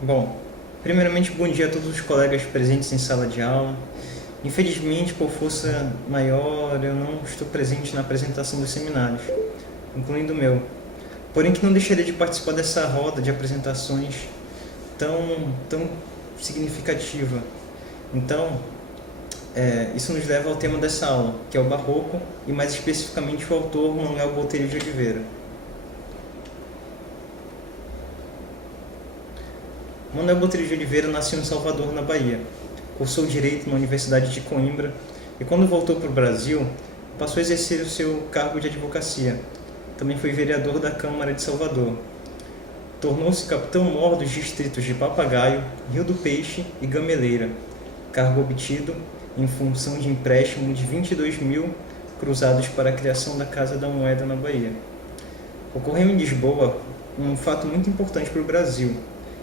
Bom, primeiramente, bom dia a todos os colegas presentes em sala de aula. Infelizmente, por força maior, eu não estou presente na apresentação dos seminários, incluindo o meu. Porém, que não deixaria de participar dessa roda de apresentações tão significativa. Então, isso nos leva ao tema dessa aula, que é o Barroco, e mais especificamente o autor Manuel Botelho de Oliveira. Manuel Botelho de Oliveira nasceu em Salvador, na Bahia. Cursou Direito na Universidade de Coimbra e, quando voltou para o Brasil, passou a exercer o seu cargo de advocacia. Também foi vereador da Câmara de Salvador. Tornou-se capitão-mor dos distritos de Papagaio, Rio do Peixe e Gameleira, cargo obtido em função de empréstimo de 22 mil cruzados para a criação da Casa da Moeda na Bahia. Ocorreu em Lisboa um fato muito importante para o Brasil,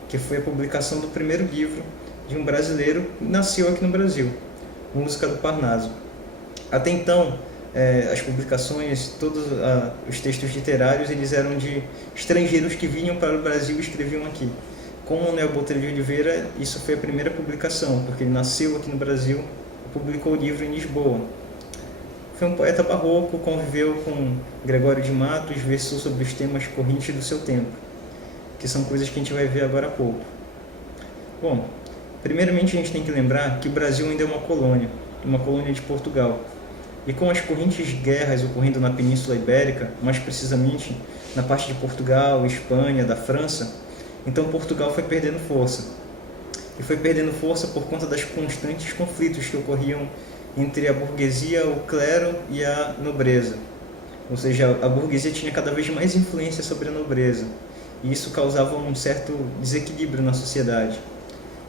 que foi a publicação do primeiro livro de um brasileiro que nasceu aqui no Brasil, Música do Parnaso. Até então, as publicações, todos os textos literários, eles eram de estrangeiros que vinham para o Brasil e escreviam aqui. Com Manuel Botelho de Oliveira, isso foi a primeira publicação, porque ele nasceu aqui no Brasil e publicou o livro em Lisboa. Foi um poeta barroco, conviveu com Gregório de Matos, versou sobre os temas correntes do seu tempo, que são coisas que a gente vai ver agora há pouco. Bom, primeiramente a gente tem que lembrar que o Brasil ainda é uma colônia de Portugal. E com as correntes guerras ocorrendo na Península Ibérica, mais precisamente na parte de Portugal, Espanha, da França, então Portugal foi perdendo força. E foi perdendo força por conta das constantes conflitos que ocorriam entre a burguesia, o clero e a nobreza. Ou seja, a burguesia tinha cada vez mais influência sobre a nobreza. E isso causava um certo desequilíbrio na sociedade.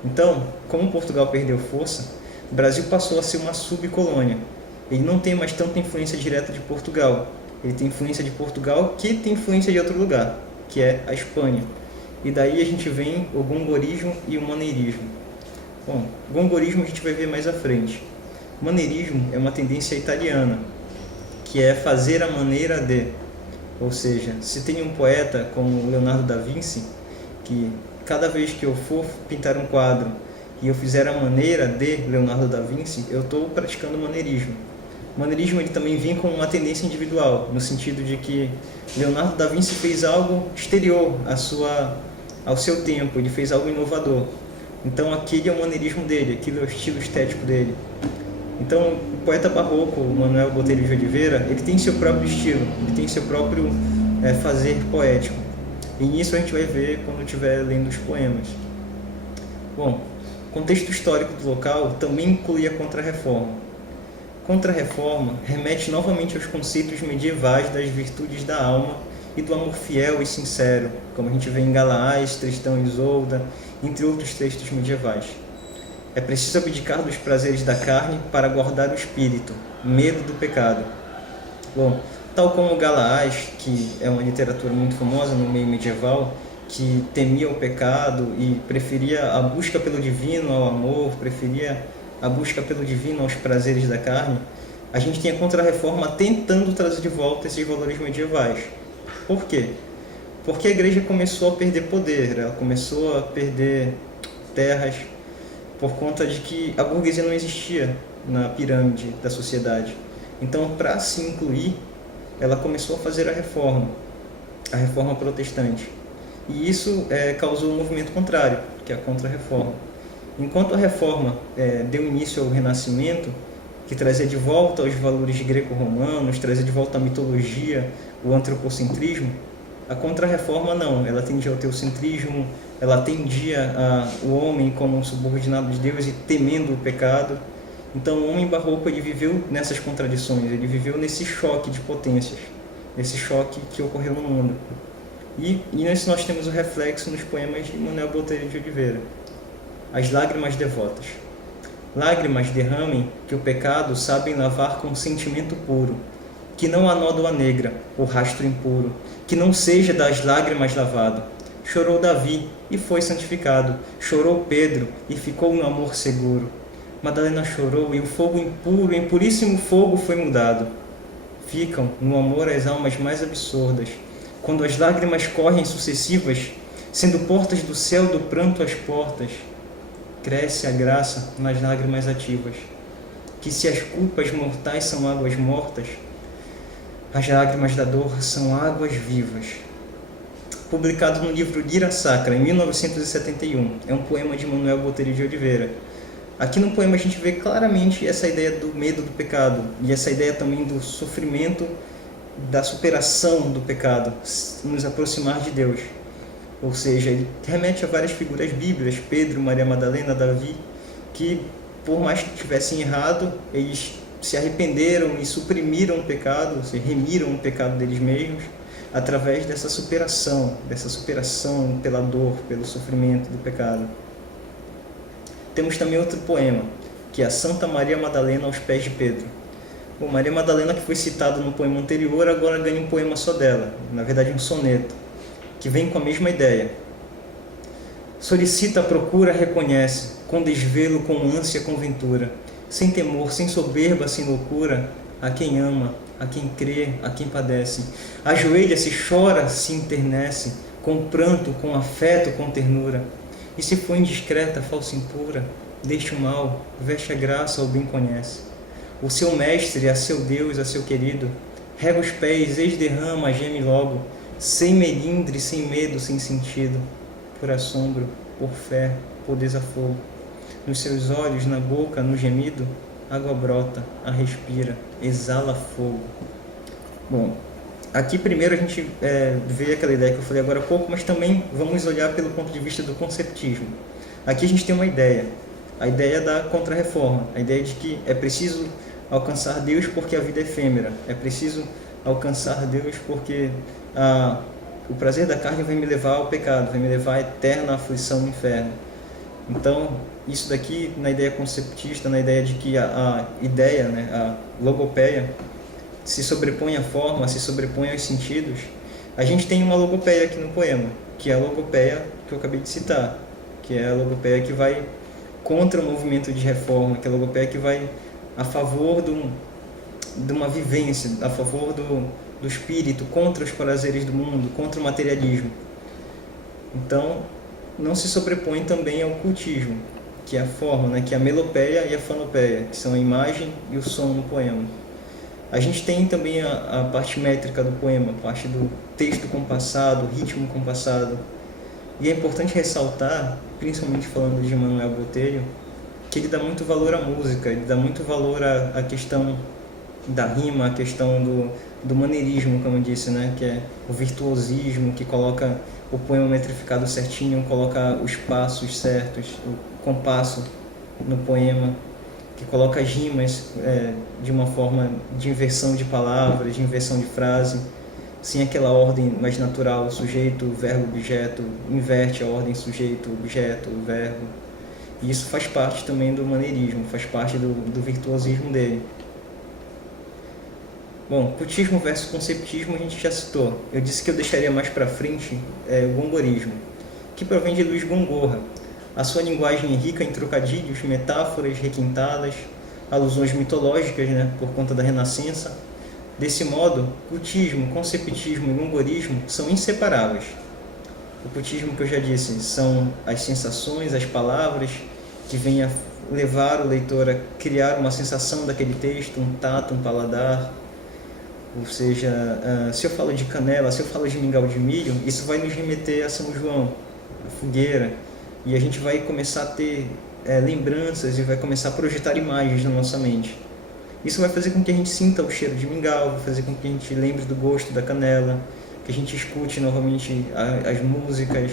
Então, como Portugal perdeu força, o Brasil passou a ser uma subcolônia. Ele não tem mais tanta influência direta de Portugal. Ele tem influência de Portugal que tem influência de outro lugar, que é a Espanha. E daí a gente vem o gongorismo e o maneirismo. Bom, o gongorismo a gente vai ver mais à frente. O maneirismo é uma tendência italiana, que é fazer a maneira de. Ou seja, se tem um poeta como Leonardo da Vinci, que cada vez que eu for pintar um quadro e eu fizer a maneira de Leonardo da Vinci, eu estou praticando maneirismo. O maneirismo ele também vem com uma tendência individual, no sentido de que Leonardo da Vinci fez algo exterior ao seu tempo, ele fez algo inovador. Então aquele é o maneirismo dele, aquele é o estilo estético dele. Então o poeta barroco, Manuel Botelho de Oliveira, ele tem seu próprio estilo, ele tem seu próprio fazer poético. E nisso a gente vai ver quando estiver lendo os poemas. Bom, o contexto histórico do local também inclui a Contra-Reforma. Contra-Reforma remete novamente aos conceitos medievais das virtudes da alma e do amor fiel e sincero, como a gente vê em Galaás, Tristão e Isolda, entre outros textos medievais. É preciso abdicar dos prazeres da carne para guardar o espírito, medo do pecado. Bom, tal como Galaás, que é uma literatura muito famosa no meio medieval, que temia o pecado e preferia a busca pelo divino ao amor, preferia a busca pelo divino aos prazeres da carne, a gente tem a Contra-Reforma tentando trazer de volta esses valores medievais. Por quê? Porque a igreja começou a perder poder, ela começou a perder terras, por conta de que a burguesia não existia na pirâmide da sociedade. Então, para se incluir, ela começou a fazer a reforma protestante. E isso causou um movimento contrário, que é a Contra-Reforma. Enquanto a reforma deu início ao Renascimento, que trazia de volta os valores greco-romanos, trazia de volta a mitologia, o antropocentrismo, a Contra-Reforma não, ela tendia ao teocentrismo, ela tendia o homem como um subordinado de Deus e temendo o pecado. Então o homem barroco ele viveu nessas contradições, ele viveu nesse choque de potências, nesse choque que ocorreu no mundo. E nisso nós temos o reflexo nos poemas de Manuel Botelho de Oliveira. As lágrimas devotas. Lágrimas derramem que o pecado sabem lavar com sentimento puro, que não há nódoa negra, o rastro impuro, que não seja das lágrimas lavado. Chorou Davi e foi santificado, chorou Pedro e ficou no amor seguro. Madalena chorou e o fogo impuro, em puríssimo fogo foi mudado. Ficam no amor as almas mais absurdas. Quando as lágrimas correm sucessivas, Sendo portas do céu do pranto as portas, cresce a graça nas lágrimas ativas. Que se as culpas mortais são águas mortas, as lágrimas da dor são águas vivas. Publicado no livro Lira Sacra, em 1971. É um poema de Manuel Botelho de Oliveira. Aqui no poema a gente vê claramente essa ideia do medo do pecado e essa ideia também do sofrimento, da superação do pecado, nos aproximar de Deus. Ou seja, ele remete a várias figuras bíblicas, Pedro, Maria Madalena, Davi, que por mais que tivessem errado, eles se arrependeram e suprimiram o pecado, se remiram o pecado deles mesmos, através dessa superação pela dor, pelo sofrimento do pecado. Temos também outro poema, que é a Santa Maria Madalena aos pés de Pedro. Bom, Maria Madalena, que foi citado no poema anterior, agora ganha um poema só dela, na verdade um soneto, que vem com a mesma ideia. Solicita, procura, reconhece, com desvelo, com ânsia, com ventura, sem temor, sem soberba, sem loucura, a quem ama, a quem crê, a quem padece. Ajoelha-se, chora, se internece, com pranto, com afeto, com ternura. E se for indiscreta, falsa, impura, deixa o mal, veste a graça, o bem conhece. O seu mestre, a seu Deus, a seu querido, rega os pés, eis derrama, geme logo, sem melindre, sem medo, sem sentido, por assombro, por fé, por desafogo. Nos seus olhos, na boca, no gemido, água brota, a respira, exala fogo. Bom, aqui primeiro a gente vê aquela ideia que eu falei agora há pouco, mas também vamos olhar pelo ponto de vista do conceptismo. Aqui a gente tem uma ideia, a ideia da Contra-Reforma, a ideia de que é preciso alcançar Deus porque a vida é efêmera, é preciso alcançar Deus porque o prazer da carne vai me levar ao pecado, vai me levar à eterna aflição no inferno. Então, isso daqui, na ideia conceptista, na ideia de que a ideia, né, a logopeia, se sobrepõe à forma, se sobrepõe aos sentidos, a gente tem uma logopeia aqui no poema, que é a logopeia que eu acabei de citar, que é a logopeia que vai contra o movimento de reforma, que é a logopeia que vai a favor de uma vivência, a favor do espírito, contra os prazeres do mundo, contra o materialismo. Então, não se sobrepõe também ao cultismo, que é a forma, né, que é a melopeia e a fanopeia, que são a imagem e o som no poema. A gente tem também a parte métrica do poema, a parte do texto compassado, ritmo compassado. E é importante ressaltar, principalmente falando de Manuel Botelho, que ele dá muito valor à música, ele dá muito valor à questão da rima, a questão do maneirismo, como eu disse, né? Que é o virtuosismo, que coloca o poema metrificado certinho, coloca os passos certos, o compasso no poema, que coloca as rimas de uma forma de inversão de palavras, de inversão de frase, sem aquela ordem mais natural, sujeito, verbo, objeto, inverte a ordem sujeito, objeto, verbo. E isso faz parte também do maneirismo, faz parte do virtuosismo dele. Bom, cultismo versus conceptismo a gente já citou. Eu disse que eu deixaria mais para frente o gongorismo, que provém de Luiz Gongorra. A sua linguagem é rica em trocadilhos, metáforas requintadas, alusões mitológicas, né, por conta da Renascença. Desse modo, cultismo, conceptismo e gongorismo são inseparáveis. O cultismo, que eu já disse, são as sensações, as palavras que vêm a levar o leitor a criar uma sensação daquele texto, um tato, um paladar. Ou seja, se eu falo de canela, se eu falo de mingau de milho, isso vai nos remeter a São João, a fogueira, e a gente vai começar a ter lembranças e vai começar a projetar imagens na nossa mente. Isso vai fazer com que a gente sinta o cheiro de mingau, vai fazer com que a gente lembre do gosto da canela, que a gente escute novamente as músicas,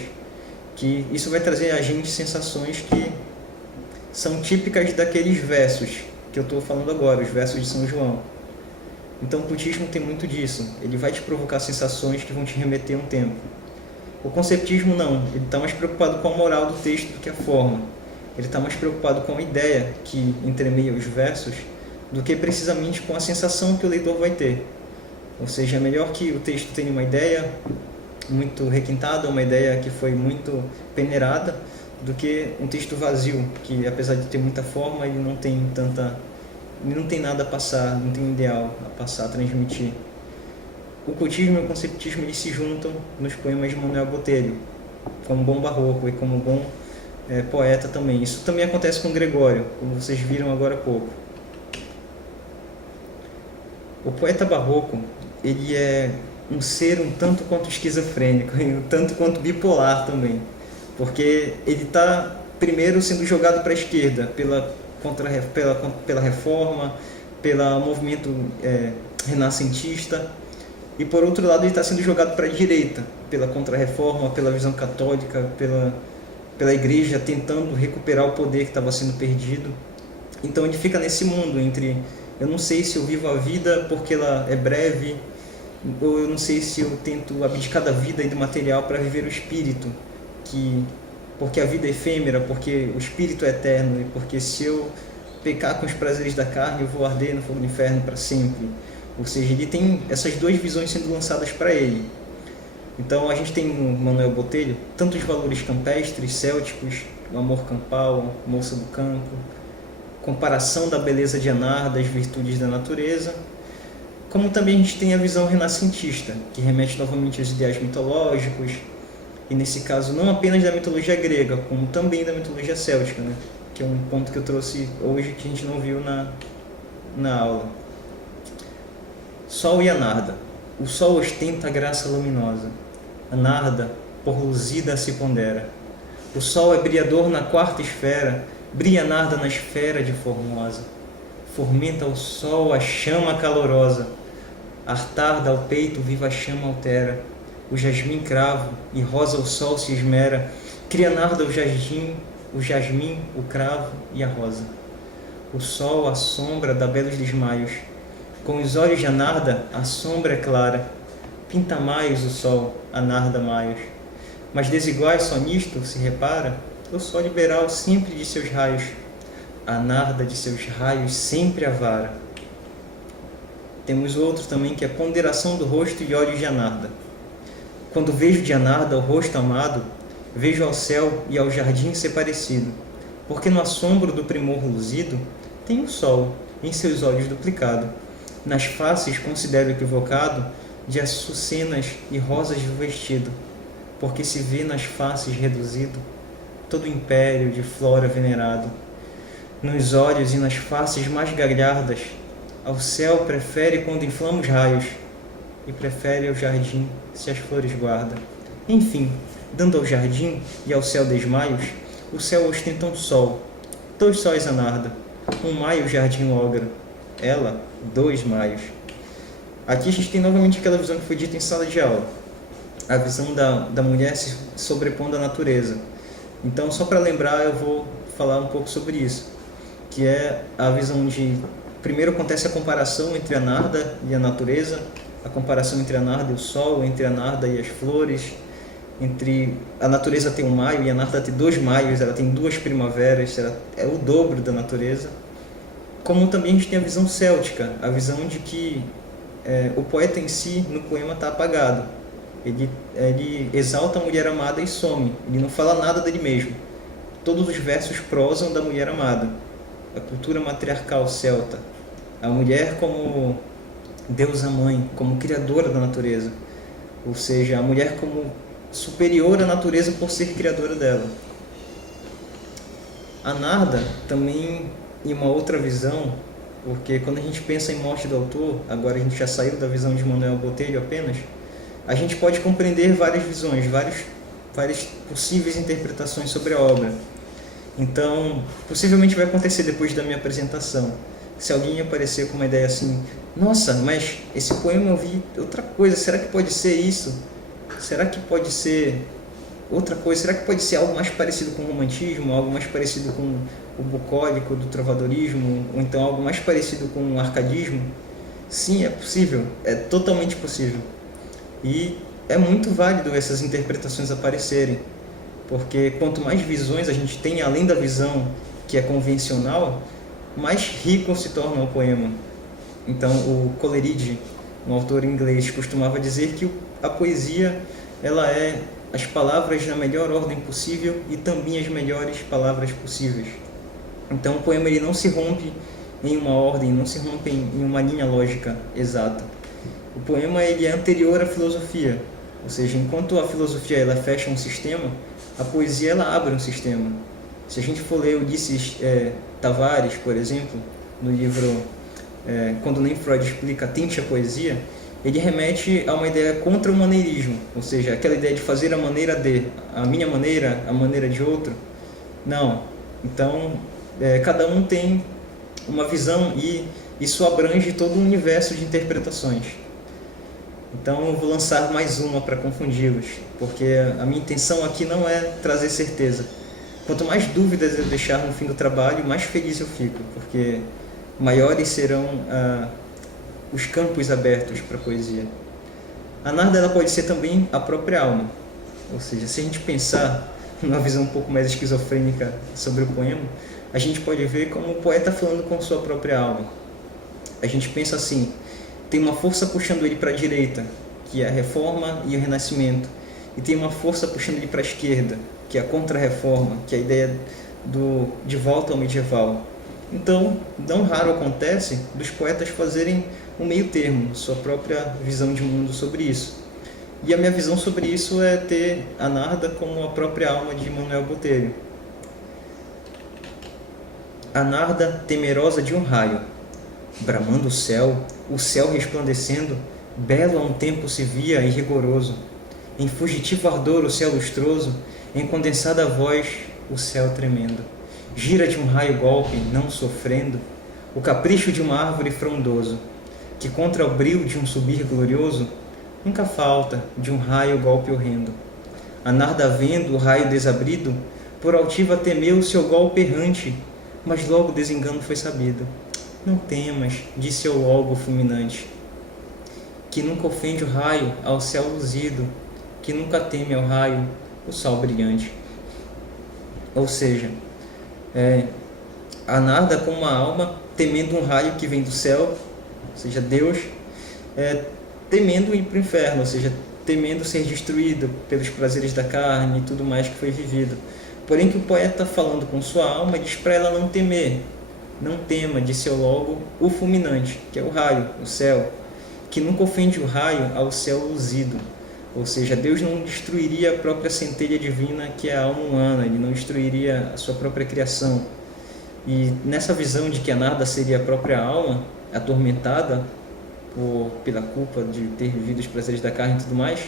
que isso vai trazer a gente sensações que são típicas daqueles versos que eu estou falando agora, os versos de São João. Então o cultismo tem muito disso, ele vai te provocar sensações que vão te remeter a um tempo. O conceptismo não, ele está mais preocupado com a moral do texto do que a forma. Ele está mais preocupado com a ideia que entremeia os versos do que precisamente com a sensação que o leitor vai ter. Ou seja, é melhor que o texto tenha uma ideia muito requintada, uma ideia que foi muito peneirada, do que um texto vazio, que apesar de ter muita forma, ele não tem nada a passar, não tem um ideal a passar, a transmitir. O cultismo e o conceptismo eles se juntam nos poemas de Manuel Botelho. como bom barroco e como bom poeta também. Isso também acontece com Gregório, como vocês viram agora há pouco. O poeta barroco, ele é um ser um tanto quanto esquizofrênico e um tanto quanto bipolar também, porque ele está primeiro sendo jogado para a esquerda pela reforma, pelo movimento renascentista, e por outro lado ele está sendo jogado para a direita pela contra-reforma, pela visão católica, pela igreja tentando recuperar o poder que estava sendo perdido. Então ele fica nesse mundo entre eu não sei se eu vivo a vida porque ela é breve, ou eu não sei se eu tento abdicar da vida e do material para viver o espírito, porque a vida é efêmera, porque o espírito é eterno, e porque se eu pecar com os prazeres da carne eu vou arder no fogo do inferno para sempre. Ou seja, ele tem essas duas visões sendo lançadas para ele. Então a gente tem no Manuel Botelho tantos valores campestres, célticos, o amor campal, moça do campo, comparação da beleza de Anar, das virtudes da natureza, como também a gente tem a visão renascentista, que remete novamente aos ideais mitológicos, e nesse caso não apenas da mitologia grega, como também da mitologia céltica, né? Que é um ponto que eu trouxe hoje que a gente não viu na aula. Sol e a narda. O sol ostenta a graça luminosa. A narda, por luzida, se pondera. O sol é brilhador na quarta esfera, brilha a narda na esfera de formosa. Fomenta o sol a chama calorosa. Artarda ao peito viva a chama altera. O jasmim cravo e rosa o sol se esmera. Cria narda o jasmim, o cravo e a rosa. O sol a sombra dá belos desmaios. Com os olhos de Anarda, a sombra é clara. Pinta maios o sol, Anarda maios. Mas desiguais só nisto se repara o sol liberal sempre de seus raios, Anarda de seus raios sempre avara. Temos outro também que é ponderação do rosto e olhos de Anarda. Quando vejo de Anarda o rosto amado, vejo ao céu e ao jardim ser parecido, porque no assombro do primor luzido tem o sol em seus olhos duplicado. Nas faces considero equivocado de açucenas e rosas do vestido, porque se vê nas faces reduzido todo o império de flora venerado. Nos olhos e nas faces mais galhardas, ao céu prefere quando inflama os raios, e prefere ao jardim se as flores guarda. Enfim, dando ao jardim e ao céu desmaios, o céu ostenta um sol, 2 sóis Anarda, 1 maio o jardim logra, ela 2 maios. Aqui a gente tem novamente aquela visão que foi dita em sala de aula, a visão da mulher se sobrepondo à natureza. Então, só para lembrar, eu vou falar um pouco sobre isso, que é a visão de... Primeiro acontece a comparação entre a Narda e a natureza, a comparação entre a Narda e o sol, entre a Narda e as flores, entre a natureza tem 1 maio e a Narda tem 2 maios, ela tem 2 primaveras, ela é o dobro da natureza. Como também a gente tem a visão céltica, a visão de que o poeta em si, no poema, está apagado. Ele exalta a mulher amada e some, ele não fala nada dele mesmo. Todos os versos prosam da mulher amada. A cultura matriarcal celta, a mulher como deusa mãe, como criadora da natureza, ou seja, a mulher como superior à natureza por ser criadora dela. A Narda também, em uma outra visão, porque quando a gente pensa em morte do autor, agora a gente já saiu da visão de Manuel Botelho apenas, a gente pode compreender várias visões, várias possíveis interpretações sobre a obra. Então, possivelmente vai acontecer depois da minha apresentação. Se alguém aparecer com uma ideia assim, nossa, mas esse poema eu vi outra coisa, será que pode ser isso? Será que pode ser outra coisa? Será que pode ser algo mais parecido com o romantismo, algo mais parecido com o bucólico do trovadorismo, ou então algo mais parecido com o arcadismo? Sim, é possível, é totalmente possível. E é muito válido essas interpretações aparecerem, porque quanto mais visões a gente tem além da visão que é convencional, mais rico se torna o poema. Então, o Coleridge, um autor inglês, costumava dizer que a poesia ela é as palavras na melhor ordem possível e também as melhores palavras possíveis. Então, o poema ele não se rompe em uma ordem, não se rompe em uma linha lógica exata. O poema ele é anterior à filosofia, Ou seja, enquanto a filosofia ela fecha um sistema, a poesia ela abre um sistema. Se a gente for ler Ulisses Tavares, por exemplo, no livro Quando Nem Freud Explica, Tinte a Poesia, ele remete a uma ideia contra o maneirismo, ou seja, aquela ideia de fazer a maneira de, a minha maneira, a maneira de outro. Não. Então, cada um tem uma visão e isso abrange todo um universo de interpretações. Então eu vou lançar mais uma para confundi-los, porque a minha intenção aqui não é trazer certeza. Quanto mais dúvidas eu deixar no fim do trabalho, mais feliz eu fico, porque maiores serão os campos abertos para a poesia. A narda ela pode ser também a própria alma, ou seja, se a gente pensar numa visão um pouco mais esquizofrênica sobre o poema, a gente pode ver como o poeta falando com sua própria alma. A gente pensa assim, tem uma força puxando ele para a direita, que é a reforma e o renascimento, e tem uma força puxando ele para a esquerda, que é a contra-reforma, que é a ideia de volta ao medieval. Então, não raro acontece dos poetas fazerem um meio termo, sua própria visão de mundo sobre isso. E a minha visão sobre isso é ter a narda como a própria alma de Manuel Botelho. A narda temerosa de um raio, bramando o céu resplandecendo, belo a um tempo se via e rigoroso. Em fugitivo ardor o céu lustroso, em condensada voz o céu tremendo. Gira de um raio golpe, não sofrendo, o capricho de uma árvore frondoso, que contra o brilho de um subir glorioso, nunca falta de um raio golpe horrendo. A narda vendo o raio desabrido, por altiva temeu o seu golpe errante, mas logo o desengano foi sabido. Não temas, disse eu logo fulminante, que nunca ofende o raio ao céu luzido, que nunca teme ao raio o sol brilhante. Ou seja, a narda como uma alma temendo um raio que vem do céu, ou seja, Deus, temendo ir para o inferno, ou seja, temendo ser destruído pelos prazeres da carne e tudo mais que foi vivido. Porém que o poeta falando com sua alma diz para ela não temer. Não tema, disse eu logo, o fulminante, que é o raio, o céu, que nunca ofende o raio ao céu luzido. Ou seja, Deus não destruiria a própria centelha divina que é a alma humana, ele não destruiria a sua própria criação. E nessa visão de que a narda seria a própria alma, atormentada pela culpa de ter vivido os prazeres da carne e tudo mais,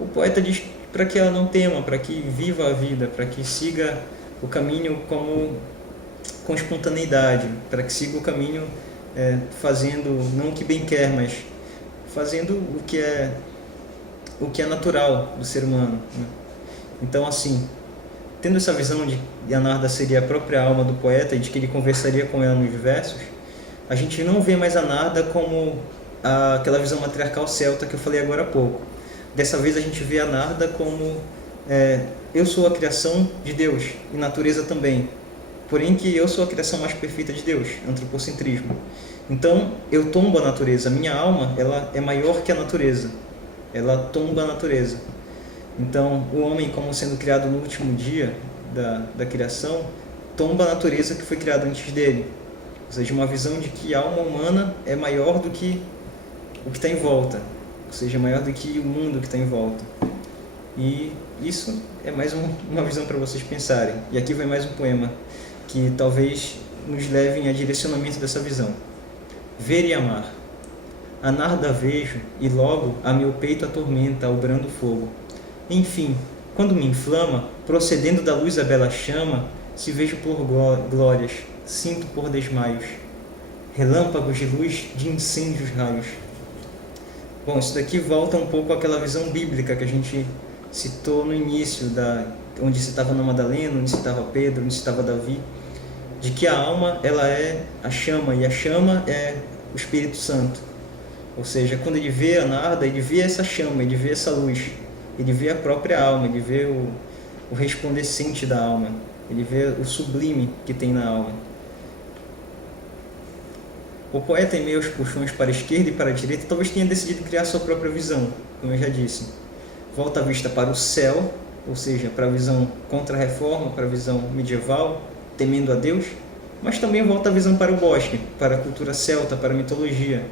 o poeta diz para que ela não tema, para que viva a vida, para que siga o caminho com espontaneidade, para que siga o caminho fazendo não o que bem quer, mas fazendo o que é natural do ser humano, né? Então, assim, tendo essa visão de que a narda seria a própria alma do poeta e de que ele conversaria com ela nos versos, a gente não vê mais a narda como aquela visão matriarcal celta que eu falei agora há pouco. Dessa vez a gente vê a narda como eu sou a criação de Deus e natureza também, porém que eu sou a criação mais perfeita de Deus, antropocentrismo. Então eu tombo a natureza, a minha alma ela é maior que a natureza, ela tomba a natureza. Então o homem, como sendo criado no último dia da criação, tomba a natureza que foi criada antes dele. Ou seja, uma visão de que a alma humana é maior do que o que está em volta, ou seja, maior do que o mundo que está em volta. E isso é mais uma visão para vocês pensarem. E aqui vai mais um poema que talvez nos levem a direcionamento dessa visão. Ver e amar. A narda vejo e logo a meu peito atormenta o brando fogo. Enfim, quando me inflama, procedendo da luz a bela chama, se vejo por glórias, sinto por desmaios, relâmpagos de luz de incêndios raios. Bom, isso daqui volta um pouco àquela visão bíblica que a gente citou no início, onde citava Ana Madalena, onde citava Pedro, onde citava Davi, de que a alma ela é a chama, e a chama é o Espírito Santo. Ou seja, quando ele vê a narda, ele vê essa chama, ele vê essa luz, ele vê a própria alma, ele vê o resplandecente da alma, ele vê o sublime que tem na alma. O poeta, em meio aos puxões para a esquerda e para a direita, talvez tenha decidido criar sua própria visão, como eu já disse. Volta a vista para o céu, ou seja, para a visão contra-reforma, para a visão medieval, temendo a Deus, mas também volta a visão para o bosque, para a cultura celta, para a mitologia.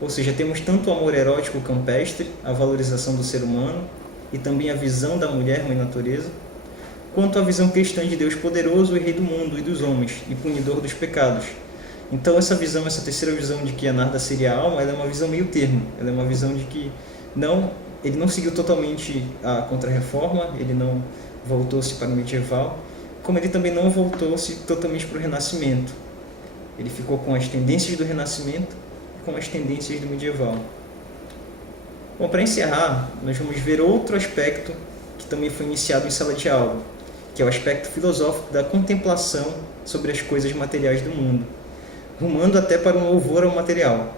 Ou seja, temos tanto o amor erótico campestre, a valorização do ser humano e também a visão da mulher, mãe natureza, quanto a visão cristã de Deus poderoso e rei do mundo e dos homens e punidor dos pecados. Então essa terceira visão de que a Narda seria a alma, ela é uma visão meio termo. Ela é uma visão de que ele não seguiu totalmente a Contra-Reforma, ele não voltou-se para o medieval, como ele também não voltou-se totalmente para o Renascimento. Ele ficou com as tendências do Renascimento e com as tendências do medieval. Bom, para encerrar, nós vamos ver outro aspecto que também foi iniciado em sala de aula, que é o aspecto filosófico da contemplação sobre as coisas materiais do mundo, rumando até para um louvor ao material.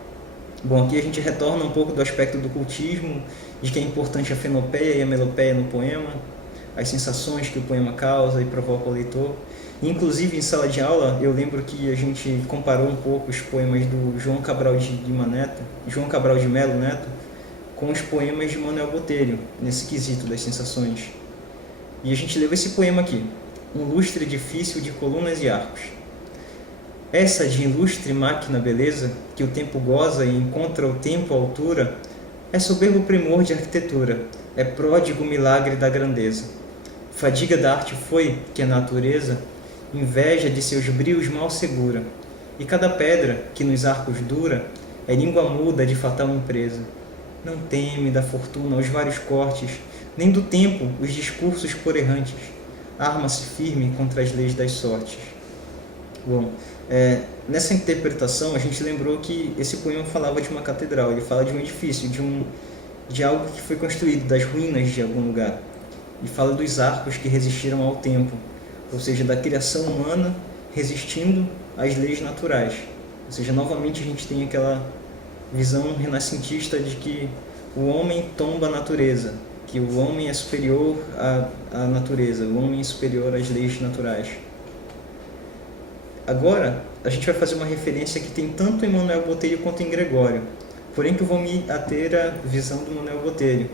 Bom, aqui a gente retorna um pouco do aspecto do cultismo, de que é importante a fenopeia e a melopeia no poema, as sensações que o poema causa e provoca o leitor. Inclusive, em sala de aula, eu lembro que a gente comparou um pouco os poemas do João Cabral de Melo Neto, com os poemas de Manuel Botelho, nesse quesito das sensações. E a gente leu esse poema aqui, um lustre edifício de colunas e arcos. Essa de ilustre máquina beleza, que o tempo goza e encontra o tempo à altura, é soberbo primor de arquitetura, é pródigo milagre da grandeza. Fadiga da arte foi que a natureza, inveja de seus brios mal segura, e cada pedra que nos arcos dura é língua muda de fatal empresa. Não teme da fortuna os vários cortes, nem do tempo os discursos por errantes, arma-se firme contra as leis das sortes. Bom, nessa interpretação a gente lembrou que esse poema falava de uma catedral, ele fala de um edifício, de algo que foi construído, das ruínas de algum lugar. E fala dos arcos que resistiram ao tempo, ou seja, da criação humana resistindo às leis naturais. Ou seja, novamente a gente tem aquela visão renascentista de que o homem tomba a natureza, que o homem é superior à natureza, o homem é superior às leis naturais. Agora, a gente vai fazer uma referência que tem tanto em Manuel Botelho quanto em Gregório, porém que eu vou me ater à visão do Manuel Botelho,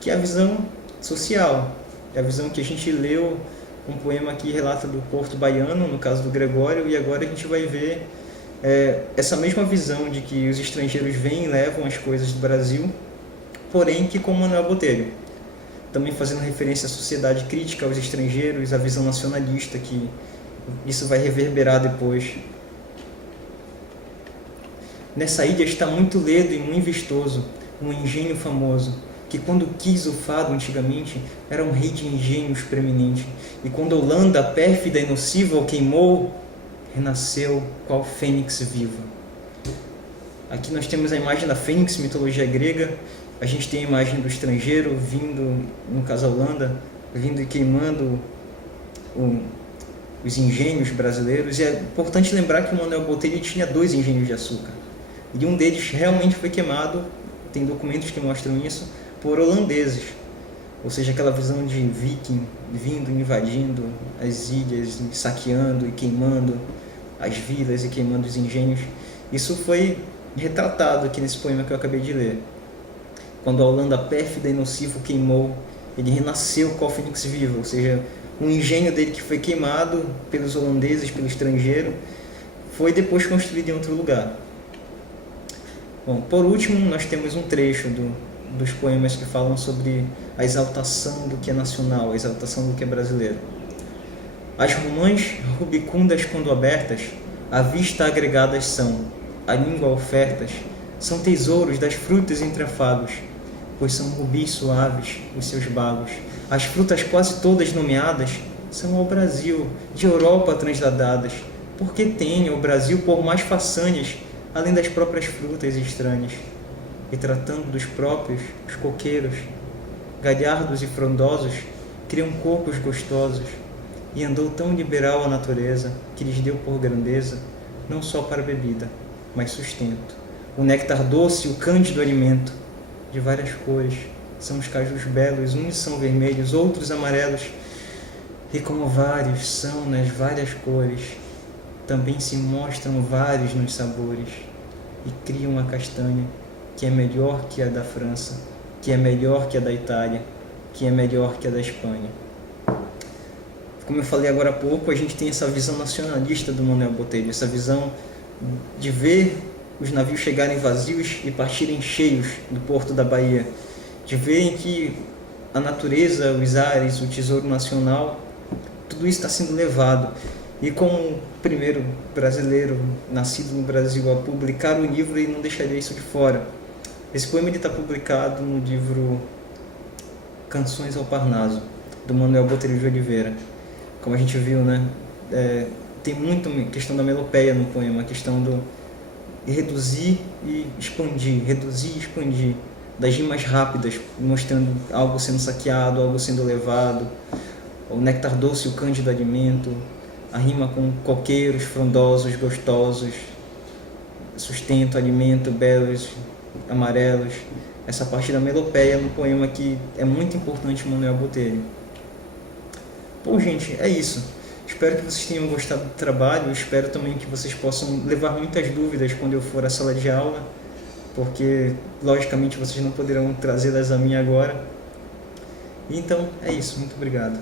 que é a visão social, é a visão que a gente leu um poema que relata do Porto Baiano, no caso do Gregório, e agora a gente vai ver essa mesma visão de que os estrangeiros vêm e levam as coisas do Brasil, porém que com Manuel Botelho. Também fazendo referência à sociedade crítica aos estrangeiros, à visão nacionalista, que isso vai reverberar depois. Nessa ilha está muito ledo e muito vistoso um engenho famoso, que quando quis o fado antigamente, era um rei de engenhos preeminente, e quando a Holanda pérfida e nociva o queimou, renasceu qual fênix viva. Aqui nós temos a imagem da fênix, mitologia grega. A gente tem a imagem do estrangeiro vindo, no caso a Holanda, vindo e queimando os engenhos brasileiros. E é importante lembrar que o Manuel Botelho tinha 2 engenhos de açúcar. E um deles realmente foi queimado, tem documentos que mostram isso, por holandeses. Ou seja, aquela visão de viking vindo, invadindo as ilhas, saqueando e queimando as vilas e queimando os engenhos. Isso foi retratado aqui nesse poema que eu acabei de ler. Quando a Holanda pérfida e nociva queimou, ele renasceu qual fênix viva, ou seja, um engenho dele que foi queimado pelos holandeses, pelo estrangeiro, foi depois construído em outro lugar. Bom, por último, nós temos um trecho dos poemas que falam sobre a exaltação do que é nacional, a exaltação do que é brasileiro. As romãs rubicundas quando abertas, à vista agregadas são, a língua ofertas, são tesouros das frutas entre afagos, pois são rubis suaves os seus bagos. As frutas quase todas nomeadas são ao Brasil, de Europa transladadas, porque tem o Brasil por mais façanhas, além das próprias frutas estranhas. E tratando dos próprios, os coqueiros, galhardos e frondosos, criam corpos gostosos, e andou tão liberal a natureza, que lhes deu por grandeza, não só para bebida, mas sustento. O néctar doce e o cândido alimento, de várias cores, são os cajus belos, uns são vermelhos, outros amarelos, e como vários são nas várias cores, também se mostram vários nos sabores, e criam a castanha, que é melhor que a da França, que é melhor que a da Itália, que é melhor que a da Espanha. Como eu falei agora há pouco, a gente tem essa visão nacionalista do Manuel Botelho, essa visão de ver os navios chegarem vazios e partirem cheios do porto da Bahia, de verem que a natureza, os ares, o tesouro nacional, tudo isso está sendo levado. E como o primeiro brasileiro nascido no Brasil a publicar o livro, ele não deixaria isso de fora. Esse poema está publicado no livro Canções ao Parnaso, do Manuel Botelho de Oliveira. Como a gente viu, né? Tem muito questão da melopeia no poema, a questão do reduzir e expandir, das rimas rápidas, mostrando algo sendo saqueado, algo sendo levado, o néctar doce, o cândido alimento, a rima com coqueiros, frondosos, gostosos, sustento, alimento, belos, amarelos. Essa parte da melopeia no poema que é muito importante em Manuel Botelho. Bom, gente, é isso. Espero que vocês tenham gostado do trabalho. Espero também que vocês possam levar muitas dúvidas quando eu for à sala de aula, porque, logicamente, vocês não poderão trazê-las a mim agora. Então, é isso. Muito obrigado.